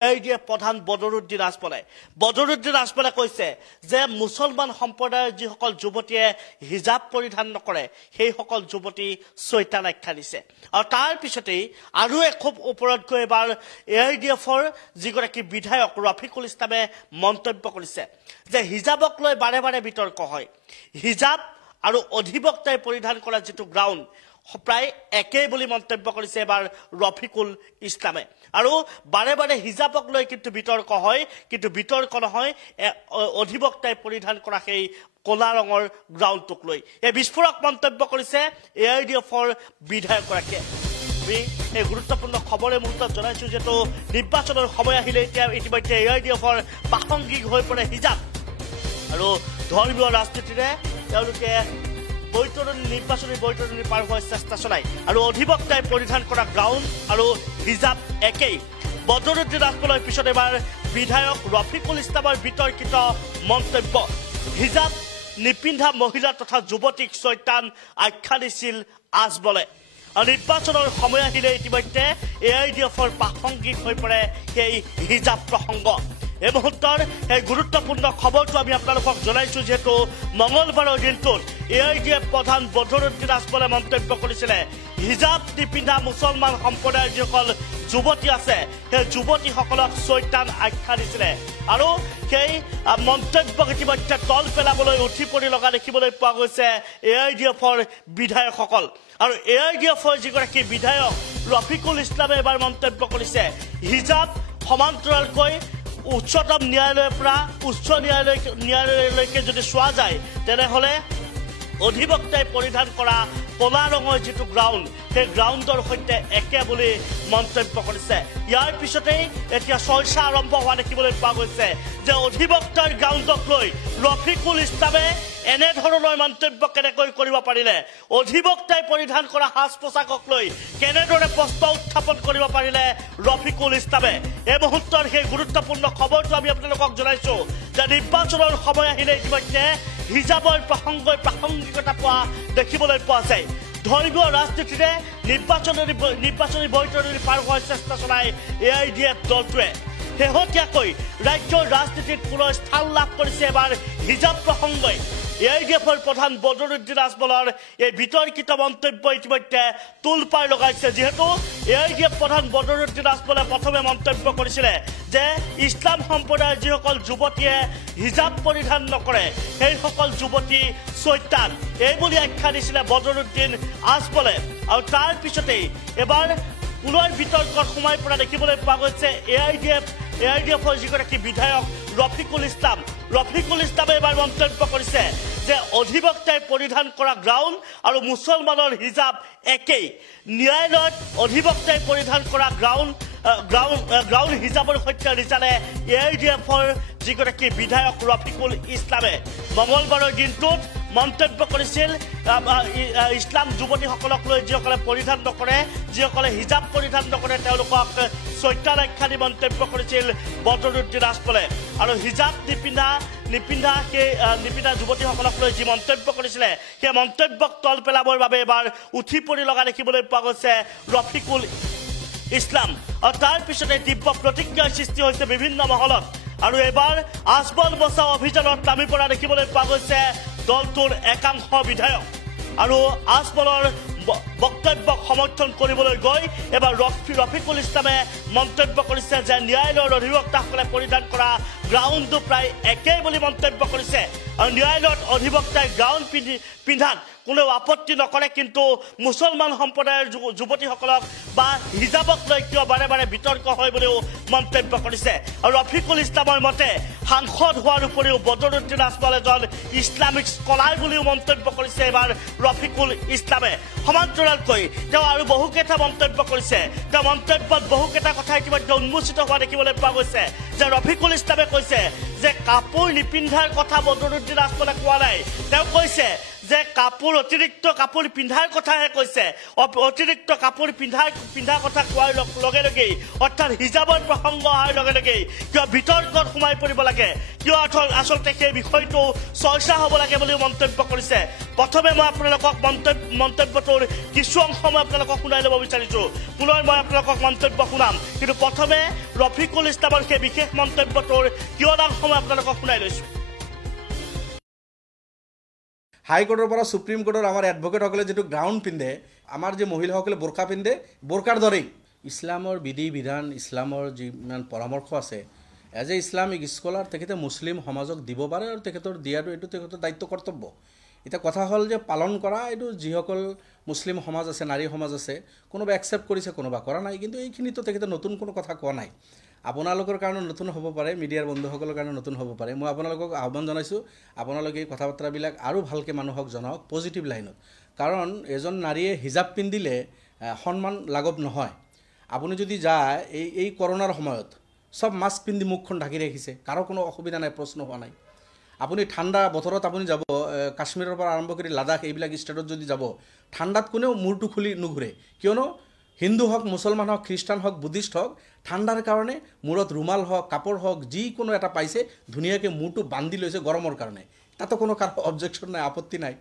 এই দিয়ে প্ৰধান বদৰুদ্দিন আজমলে কৈছে যে মুছলমান সম্প্ৰদায়ৰ যিসকল যুৱতীয়ে হিজাব পৰিধান নকৰে সেই সকল যুৱতী চৈতান আখ্যা দিছে আৰু তাৰ পিছতেই আৰু এক খুব ওপৰত গৈ এবাৰ AIDFৰ যিগৰাকী বিধায়ক ৰফিকুল ইছলামে মন্তব্য কৰিছে যে হিজাবক লৈ বাৰে বাৰে বিতৰ্ক হয় হিজাব আৰু অধিবক্তাই পৰিধান কৰা যিটো গ্ৰাউণ্ড প্ৰায় একেই বুলি মন্তব্য কৰিছে এবাৰ ৰফিকুল ইছলামে আৰু বাৰে বাৰে হিজাবক লৈ কিন্তু বিতৰ্ক হয় কিন্তু বিতৰ্ক নহয় অধিবক্তাই পৰিধান কৰা সেই কলা ৰঙৰ গ্ৰাউণ্ডটোক লৈ এই বিস্ফোৰক মন্তব্য কৰিছে AIDFৰ বিধায়কগৰাকীয়ে এই গুৰুত্বপূৰ্ণ খবৰে মুহূৰ্তত জনাইছো যেতো নিৰ্বাচনৰ সময় আহিলে এতিয়া ইতিমধ্যে AIDFৰ প্ৰাসংগিক হৈ পৰে হিজাব আৰু ধৰ্মীয় ৰাজনীতিৰে তেওঁলোকে নিৰ্বাচনী বৈতৰণি পাৰ হোৱাৰ চেষ্টা চলাই আৰু অধিবক্তাই পৰিধান কৰা গ্ৰাউণ্ড আৰু হিজাব একেই বদৰুদ্দিন আজমলৰ পিছত এবাৰ বিধায়ক ৰফিকুল ইছলামৰ বিতৰ্কিত মন্তব্য হিজাব নিপিন্ধা মহিলা তথা যুৱতীক চৈতান আখ্যা দিছিল আজমলে আৰু নিৰ্বাচনৰ সময় আহিলে ইতিমধ্যে AIDFৰ প্ৰাসংগিক হৈ পৰে সেই হিজাব প্ৰসংগ এই মুহূৰ্তৰ এই গুৰুত্বপূৰ্ণ খবৰটো আমি আপোনালোকক জনাইছো যেহেতু মঙলবাৰৰ দিনটোত AIDF প্ৰধান বদৰুদ্দিন আজমলে মন্তব্য কৰিছিলে হিজাব নিপিন্ধা মুছলমান সম্প্ৰদায়ৰ যিসকল যুৱতী আছে সেই যুৱতীসকলক চৈতান আখ্যা দিছিলে আৰু সেই মন্তব্যক ইতিমধ্যে তল পেলাবলৈ উঠি পৰি লগা দেখিবলৈ পোৱা গৈছে AIDFৰ বিধায়কসকল আৰু AIDFৰ যিগৰাকী বিধায়ক ৰফিকুল ইছলামে এবাৰ মন্তব্য কৰিছে হিজাব সমান্তৰালকৈ উচ্চতম ন্যায়ালয়ৰ পৰা উচ্চ ন্যায়ালয়লৈকে যদি চোৱা যায় তেনেহ'লে অধিবক্তাই পৰিধান কৰা কলা ৰঙৰ যিটো গ্ৰাউণ্ড সেই গ্ৰাউণ্ডৰ সৈতে একে বুলি মন্তব্য কৰিছে ইয়াৰ পিছতেই এতিয়া চৰ্চা আৰম্ভ হোৱা দেখিবলৈ পোৱা গৈছে যে অধিবক্তাৰ গ্ৰাউণ্ডক লৈ ৰফিকুল ইছলামে এনেধৰণৰ মন্তব্য কেনেকৈ কৰিব পাৰিলে অধিবক্তাই পৰিধান কৰা সাজ পোছাকক লৈ কেনেদৰে প্ৰশ্ন উত্থাপন কৰিব পাৰিলে ৰফিকুল ইছলামে এই মুহূৰ্তৰ সেই গুৰুত্বপূৰ্ণ খবৰটো আমি আপোনালোকক জনাইছো যে নিৰ্বাচনৰ সময় আহিলে ইতিমধ্যে হিজাবৰ প্ৰাসংগিকতা পোৱা দেখিবলৈ পোৱা যায় ধৰ্মীয় ৰাজনীতিৰে নিৰ্বাচনী বৈতৰণি পাৰ হোৱাৰ চেষ্টা চলাই AIDF দলটোৱে শেহতীয়াকৈ ৰাজ্যৰ ৰাজনীতিত পুনৰ স্থান লাভ কৰিছে এবাৰ হিজাব প্ৰসংগই AIDFৰ প্ৰধান বদৰুদ্দিন আজমলৰ এই বিতৰ্কিত মন্তব্য ইতিমধ্যে তোলপাৰ লগাইছে যিহেতু AIDF প্ৰধান বদৰুদ্দিন আজমলে প্ৰথমে মন্তব্য কৰিছিলে যে ইছলাম সম্প্ৰদায়ৰ যিসকল যুৱতীয়ে হিজাব পৰিধান নকৰে সেইসকল যুৱতী চৈতান এইবুলি আখ্যা দিছিলে বদৰুদ্দিন আজমলে আৰু তাৰ পিছতেই এবাৰ পুনৰ বিতৰ্কত সোমাই পৰা দেখিবলৈ পোৱা গৈছে AIDFৰ যিগৰাকী বিধায়ক ৰফিকুল ইছলামে এবাৰ মন্তব্য কৰিছে যে অধিবক্তাই পৰিধান কৰা গ্ৰাউণ্ড আৰু মুছলমানৰ হিজাব একেই ন্যায়ালয়ত অধিবক্তাই পৰিধান কৰা গ্ৰাউণ্ড হিজাবৰ সৈতে ৰিজালে AIDFৰ যিগৰাকী বিধায়ক ৰফিকুল ইছলামে মঙলবাৰৰ দিনটোত মন্তব্য কৰিছিল ইছলাম যুৱতীসকলক লৈ যিসকলে পৰিধান নকৰে যিসকলে হিজাব পৰিধান নকৰে তেওঁলোকক চৈতান আখ্যা দি মন্তব্য কৰিছিল বদৰুদ্দিন আজমলে আৰু হিজাব নিপিন্ধা যুৱতীসকলক লৈ যি মন্তব্য কৰিছিলে সেই মন্তব্যক তল পেলাবৰ বাবে এবাৰ উঠি পৰি লগা দেখিবলৈ পোৱা গৈছে ৰফিকুল ইছলাম আৰু তাৰ পিছতে তীব্ৰ প্ৰতিক্ৰিয়াৰ সৃষ্টি হৈছে বিভিন্ন মহলত আৰু এবাৰ আজমল বচাও অভিযানত নামি পৰা দেখিবলৈ পোৱা গৈছে দলটোৰ একাংশ বিধায়ক আৰু আজমলৰ বক্তব্যক সমৰ্থন কৰিবলৈ গৈ এবাৰ ৰফিকুল ইছলামে মন্তব্য কৰিছে যে ন্যায়ালয়ৰ অধিবক্তাসকলে পৰিধান কৰা গ্ৰাউণ্ডটো প্ৰায় একেই বুলি মন্তব্য কৰিছে আৰু ন্যায়ালয়ত অধিবক্তাই গ্ৰাউণ্ড পিন্ধাত কোনেও আপত্তি নকৰে কিন্তু মুছলমান সম্প্ৰদায়ৰ যুৱতীসকলক বা হিজাবক লৈ কিয় বাৰে বাৰে বিতৰ্ক হয় বুলিও মন্তব্য কৰিছে আৰু ৰফিকুল ইছলামৰ মতে সাংসদ হোৱাৰ উপৰিও বদৰুদ্দিন আজমল এজন ইছলামিক স্কলাৰ বুলিও মন্তব্য কৰিছে এবাৰ ৰফিকুল ইছলামে সমান্তৰালকৈ তেওঁ আৰু বহুকেইটা মন্তব্য কৰিছে তেওঁ মন্তব্যত বহুকেইটা কথা ইতিমধ্যে উন্মোচিত হোৱা দেখিবলৈ পোৱা গৈছে যে ৰফিকুল ইছলামে কৈছে যে কাপোৰ নিপিন্ধাৰ কথা বদৰুদ্দিন আজমলে কোৱা নাই তেওঁ কৈছে যে কাপোৰ অতিৰিক্ত কাপোৰ পিন্ধাৰ কথাহে কৈছে অতিৰিক্ত কাপোৰ পিন্ধা কথা কোৱাৰ লগে লগেই অৰ্থাৎ হিজাবৰ প্ৰসংগ অহাৰ লগে লগেই কিয় বিতৰ্কত সোমাই পৰিব লাগে কিয় আচলতে সেই বিষয়টো চৰ্চা হ'ব লাগে বুলি মন্তব্য কৰিছে প্ৰথমে মই আপোনালোকক মন্তব্যটোৰ কিছু অংশ মই আপোনালোকক শুনাই ল'ব বিচাৰিছোঁ পুনৰ মই আপোনালোকক মন্তব্য শুনাম কিন্তু প্ৰথমে ৰফিকুল ইছলামৰ সেই বিশেষ মন্তব্যটোৰ কিয়দাংশ মই আপোনালোকক শুনাই লৈছোঁ হাইকোৰ্টেৰ পৰা সুপ্ৰিম কোৰ্টেৰ আমাৰ এডভোকেটসকলে যেটো গ্ৰাউন্ড পিন্ধে আমাৰ যে মহিলাসকলে বোৰকা পিন্ধে বোৰকাৰ দৰেই ইসলামৰ বিধি বিধান ইসলামৰ যিমান পৰামৰ্শ আছে এজ এ ইসলামিক স্কলাৰ তেখেতে মুসলিম সমাজক দিব পাৰে আৰু তেখেতৰ দিয়াটো এইটো তেখেতৰ দায়িত্ব কৰ্তব্য এটা কথা হল যে পালন কৰা এইটো যিসকল মুসলিম সমাজ আছে নাৰী সমাজ আছে কোনোবা একসেপ্ট কৰিছে কোনোবা কৰা নাই কিন্তু এইখিনি তো তেখেতে নতুন কোনো কথা কোৱা নাই আপোনালোকৰ কাৰণে নতুন হ'ব পাৰে মিডিয়াৰ বন্ধুসকলৰ কাৰণে নতুন হ'ব পাৰে মই আপোনালোকক আহ্বান জনাইছো আপোনালোকে এই কথাবাৰ্তাবিলাক আৰু ভালকে মানুহক জনাওক পজিটিভ লাইনত কাৰণ এজন নাৰীয়ে হিজাব পিন্ধিলে সন্মান লাগব নহয় আপুনি যদি যায় এই কৰোনাৰ সময়ত সব মাস্ক পিন্ধি মুখখন ঢাকি ৰাখিছে কাৰো কোনো অসুবিধা নাই প্ৰশ্ন হোৱা নাই আপুনি ঠাণ্ডা বতৰত আপুনি যাব কাশ্মীৰৰ পৰা আৰম্ভ কৰি লাডাখ এইবিলাক ষ্টেটত যদি যাব ঠাণ্ডাত কোনেও মূৰটো খুলি নুঘুৰে কিয়নো হিন্দু হওক মুছলমান হওক খ্ৰীষ্টান হওক বুদ্ধিষ্ট হওক ঠাণ্ডাৰ কাৰণে মূৰত ৰুমাল হওক কাপোৰ হওক যিকোনো এটা পাইছে ধুনীয়াকৈ মূৰটো বান্ধি লৈছে গৰমৰ কাৰণে তাতো কোনো কাৰো অবজেকশ্যন নাই আপত্তি নাই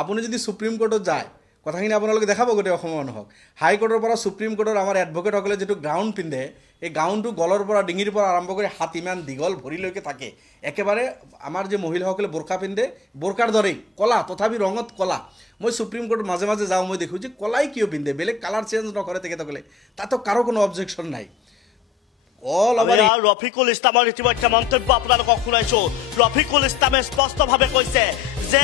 আপুনি যদি সুপ্ৰিম কোৰ্টত যায় কথাখিনি আপোনালোকে দেখাব গোটেই অসমৰ মানুহক হাইকোৰ্টৰ পৰা সুপ্ৰিম কোৰ্টৰ আমাৰ এডভোকেটসকলে যেটো গ্ৰাউণ্ড পিন্ধে এই গাউনটো গলৰ পৰা ডিঙিৰ পৰা আৰম্ভ কৰি হাত ইমান দীঘল ভৰিলৈকে থাকে একেবাৰে আমাৰ যে মহিলাসকলে বোৰকা পিন্ধে বোৰকাৰ দৰেই কলা তথাপি ৰঙত কলা মই সুপ্ৰিম কোৰ্ট মাজে মাজে যাওঁ মই দেখো যে কলাই কিয় পিন্ধে বেলেগ কালাৰ চেঞ্জ নকৰে তেখেতসকলে তাতো কাৰো কোনো অবজেকশ্যন নাই ৰফিকুল ইছলামৰ ইতিমধ্যে মন্তব্য আপোনালোকক শুনাইছো ৰফিকুল ইছলামে স্পষ্টভাৱে কৈছে যে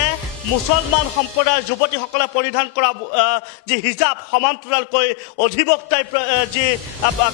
মুছলমান সম্প্ৰদায়ৰ যুৱতীসকলে পৰিধান কৰা যি হিজাব সমান্তৰালকৈ অধিবক্তাই যি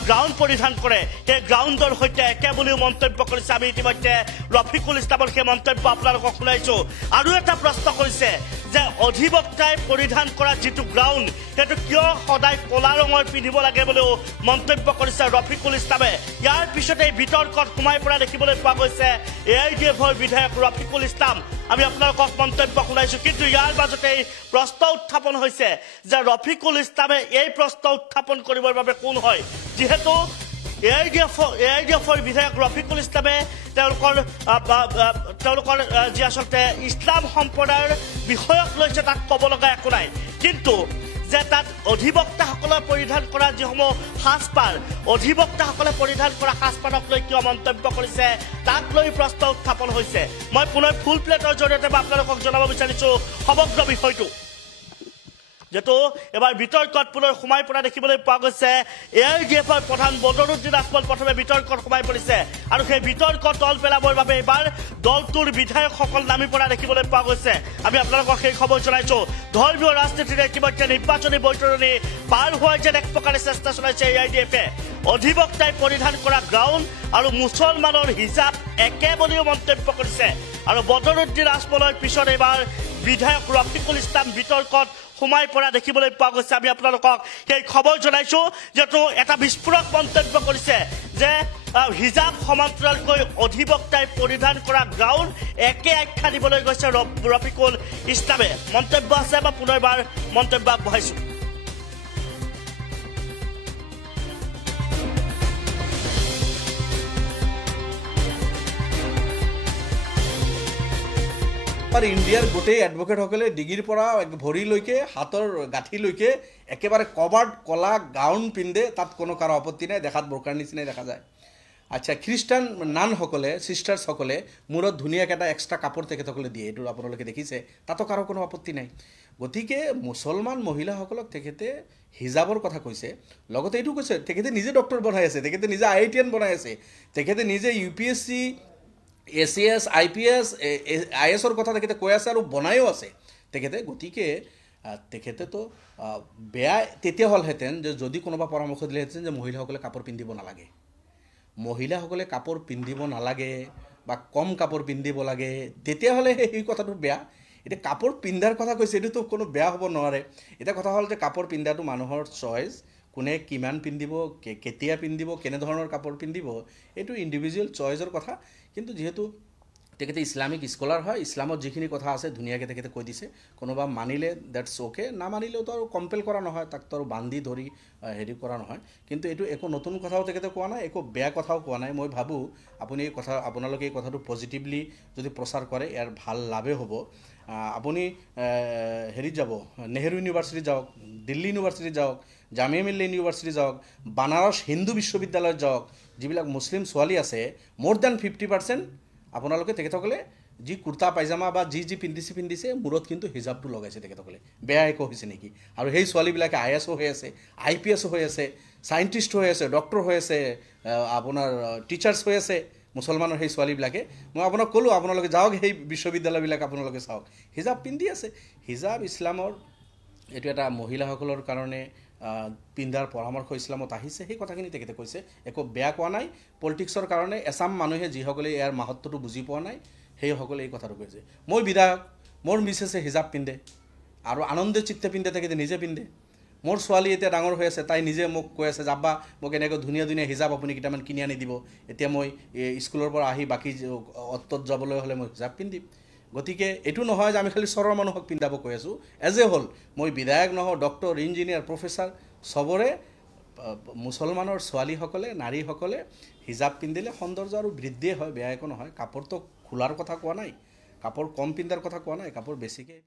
গ্ৰাউণ্ড পৰিধান কৰে সেই গ্ৰাউণ্ডৰ সৈতে একে বুলিও মন্তব্য কৰিছে আমি ইতিমধ্যে ৰফিকুল ইছলামৰ সেই মন্তব্য আপোনালোকক শুনাইছো আৰু এটা প্ৰশ্ন কৰিছে যে অধিবক্তাই পৰিধান কৰা যিটো গ্ৰাউণ্ড সেইটো কিয় সদায় কলা ৰঙৰ পিন্ধিব লাগে বুলিও মন্তব্য কৰিছে ৰফিকুল ইছলামে ইয়াৰ পিছতে বিতৰ্কত সোমাই পৰা দেখিবলৈ পোৱা গৈছে AIDFৰ বিধায়ক ৰফিকুল ইছলাম আমি আপোনালোকক মন্তব্য শুনাইছো কিন্তু ইয়াৰ মাজতে প্ৰশ্ন উত্থাপন হৈছে যে ৰফিকুল ইছলামে এই প্ৰশ্ন উত্থাপন কৰিবৰ বাবে কোন হয় যিহেতু AIDFৰ বিধায়ক ৰফিকুল ইছলামে তেওঁলোকৰ যি আচলতে ইছলাম সম্প্ৰদায়ৰ বিষয়ক লৈছে তাক ক'ব লগা একো নাই কিন্তু যে তাত অধিবক্তাসকলে পৰিধান কৰা যিসমূহ সাজপাৰ অধিবক্তাসকলে পৰিধান কৰা সাজপাৰক লৈ কিয় মন্তব্য কৰিছে তাক লৈ প্ৰশ্ন উত্থাপন হৈছে মই পুনৰ ফুল প্লেটৰ জৰিয়তে আপোনালোকক জনাব বিচাৰিছো সমগ্ৰ বিষয়টো যেটো এবাৰ বিতৰ্কত পুনৰ সোমাই পৰা দেখিবলৈ পোৱা গৈছে AIDFৰ প্ৰধান বদৰুদ্দিন আজমল প্ৰথমে বিতৰ্কত সোমাই পৰিছে আৰু সেই বিতৰ্কত তল পেলাবৰ বাবে এবাৰ দলটোৰ বিধায়কসকল নামি পৰা দেখিবলৈ পোৱা গৈছে আমি আপোনালোকক সেই খবৰ জনাইছো ধৰ্মীয় ৰাজনীতিৰে ইতিমধ্যে নিৰ্বাচনী বৈতৰণি পাৰ হোৱাৰ যেন এক প্ৰকাৰে চেষ্টা চলাইছে AIDFে অধিবক্তাই পৰিধান কৰা গ্ৰাউণ্ড আৰু মুছলমানৰ হিজাব একে বুলিও মন্তব্য কৰিছে আৰু বদৰুদ্দিন আজমলৰ পিছত এবাৰ বিধায়ক ৰফিকুল ইছলাম বিতৰ্কত সোমাই পৰা দেখিবলৈ পোৱা গৈছে আমি আপোনালোকক সেই খবৰ জনাইছো যেটো এটা বিস্ফোৰক মন্তব্য কৰিছে যে হিজাব সমান্তৰালকৈ অধিবক্তাই পৰিধান কৰা গ্ৰাউণ্ড একে আখ্যা দিবলৈ গৈছে ৰফিকুল ইছলামে মন্তব্য আছে বা পুনৰবাৰ মন্তব্য আগবঢ়াইছো আৰ ইন্ডিয়াৰ গোটেই এডভোকেটসকলে ডিগ্ৰীৰ পৰা ভৰিলৈকে হাতৰ গাঁঠিলৈকে একেবাৰে কভাৰ্ড কলা গাউন পিন্ধে তাত কোনো কাৰো আপত্তি নাই দেখাত বোৰকাৰ নিচিনাই দেখা যায় আচ্ছা খ্ৰীষ্টান নানসকলে সিস্টাৰ্ছসকলে মূৰত ধুনীয়াকৈ এটা এক্সট্ৰা কাপোৰ তেখেতসকলে দিয়ে এইটো আপোনালোকে দেখিছে তাতো কাৰো কোনো আপত্তি নাই গতিকে মুছলমান মহিলাসকলক তেখেতে হিজাবৰ কথা কৈছে লগতে এইটো কৈছে তেখেতে নিজে ডক্টৰ বনাই আছে তেখেতে নিজে IITN বনাই আছে তেখেতে নিজে UPSC ACS IPS ISৰ কথা তেখেতে কৈ আছে আৰু বনায়ো আছে তেখেতে গতিকে তেখেতে তো বেয়া তেতিয়া হলহেঁতেন যে যদি কোনোবা পৰামৰ্শ দিলেহেঁতেন যে মহিলাসকলে কাপোৰ পিন্ধিব নালাগে মহিলাসকলে কাপোৰ পিন্ধিব নালাগে বা কম কাপোৰ পিন্ধিব লাগে তেতিয়াহ'লে এই কথাটো বেয়া এতিয়া কাপোৰ পিন্ধাৰ কথা কৈছে এইটো কোনো বেয়া হ'ব নোৱাৰে এটা কথা হ'ল যে কাপোৰ পিন্ধাটো মানুহৰ চইচ কোনে কিমান পিন্ধিব কেতিয়া পিন্ধিব কেনে ধৰণৰ কাপোৰ পিন্ধিব এইটো ইন্ডিভিজুৱেল চইচৰ কথা কিন্তু যেহেতু তেখেতে ইছলামিক স্কলাৰ হয়, ইছলামত যিখিনি কথা আছে ধুনীয়াকৈ তেখেতে কৈ দিছে। কোনোবা মানিলে ডেটছ অ'কে, নামানিলেওতো আৰু কম্পেল কৰা নহয়, তাকতো আৰু বান্ধি ধৰি হেৰি কৰা নহয়। কিন্তু এইটো একো নতুন কথাও তেখেতে কোৱা নাই, একো বেয়া কথাও কোৱা নাই। মই ভাবোঁ আপোনালোকে এই কথাটো পজিটিভলি যদি প্ৰচাৰ কৰে ইয়াৰ ভাল লাভেই হ'ব। আপুনি হেৰিত যাব, নেহেৰু ইউনিভাৰ্চিটিত যাওক, দিল্লী ইউনিভাৰ্চিটিত যাওক, জামিয়া মিল্লিয়া ইউনিভাৰ্চিটি যাওক, বানাৰস হিন্দু বিশ্ববিদ্যালয়ত যাওক, যিবিলাক মুছলিম ছোৱালী আছে মোৰ দেন 50% আপোনালোকে তেখেতসকলে যি কুৰ্তা পাইজামা বা যি পিন্ধিছে মূৰত কিন্তু হিজাবটো লগাইছে তেখেতসকলে। বেয়া একো হৈছে নেকি? আৰু সেই ছোৱালীবিলাকে IASও হৈ আছে, IPSও হৈ আছে, চাইণ্টিষ্ট হৈ আছে, ডক্টৰ হৈ আছে, আপোনাৰ টিচাৰ্ছ হৈ আছে মুছলমানৰ সেই ছোৱালীবিলাকে। মই আপোনাক ক'লোঁ আপোনালোকে যাওক সেই বিশ্ববিদ্যালয়বিলাক আপোনালোকে চাওক, হিজাব পিন্ধি আছে। হিজাব ইছলামৰ এইটো এটা মহিলাসকলৰ কাৰণে পিন্ধাৰ পৰামৰ্শ ইছলামত আহিছে, সেই কথাখিনি তেখেতে কৈছে, একো বেয়া কোৱা নাই। পলিটিক্সৰ কাৰণে এচাম মানুহে যিসকলে ইয়াৰ মাহাত্ম্যটো বুজি পোৱা নাই সেইসকলে এই কথাটো কৈছে। মই বিধায়ক, মোৰ মিছেছে হিজাব পিন্ধে আৰু আনন্দে চিত্তে পিন্ধে, তেখেতে নিজে পিন্ধে। মোৰ ছোৱালী এতিয়া ডাঙৰ হৈ আছে, তাই নিজে মোক কৈ আছে যাবা মোক এনেকৈ ধুনীয়া ধুনীয়া হিজাব আপুনি কেইটামান কিনি আনি দিব। এতিয়া মই স্কুলৰ পৰা আহি বাকী অট্টত যাবলৈ হ'লে মই হিজাব পিন্ধিম। গতিকে এইটো নহয় যে আমি খালি চৰৰ মানুহক পিন্ধাব কৈ আছোঁ। এজ এ হ'ল মই বিধায়ক নহওঁ, ডক্টৰ, ইঞ্জিনিয়াৰ, প্ৰফেচাৰ, চবৰে মুছলমানৰ ছোৱালীসকলে, নাৰীসকলে হিজাব পিন্ধিলে সৌন্দৰ্য আৰু বৃদ্ধিয়ে হয়, বেয়া একো নহয়। কাপোৰটো খোলাৰ কথা কোৱা নাই, কাপোৰ কম পিন্ধাৰ কথা কোৱা নাই, কাপোৰ বেছিকৈ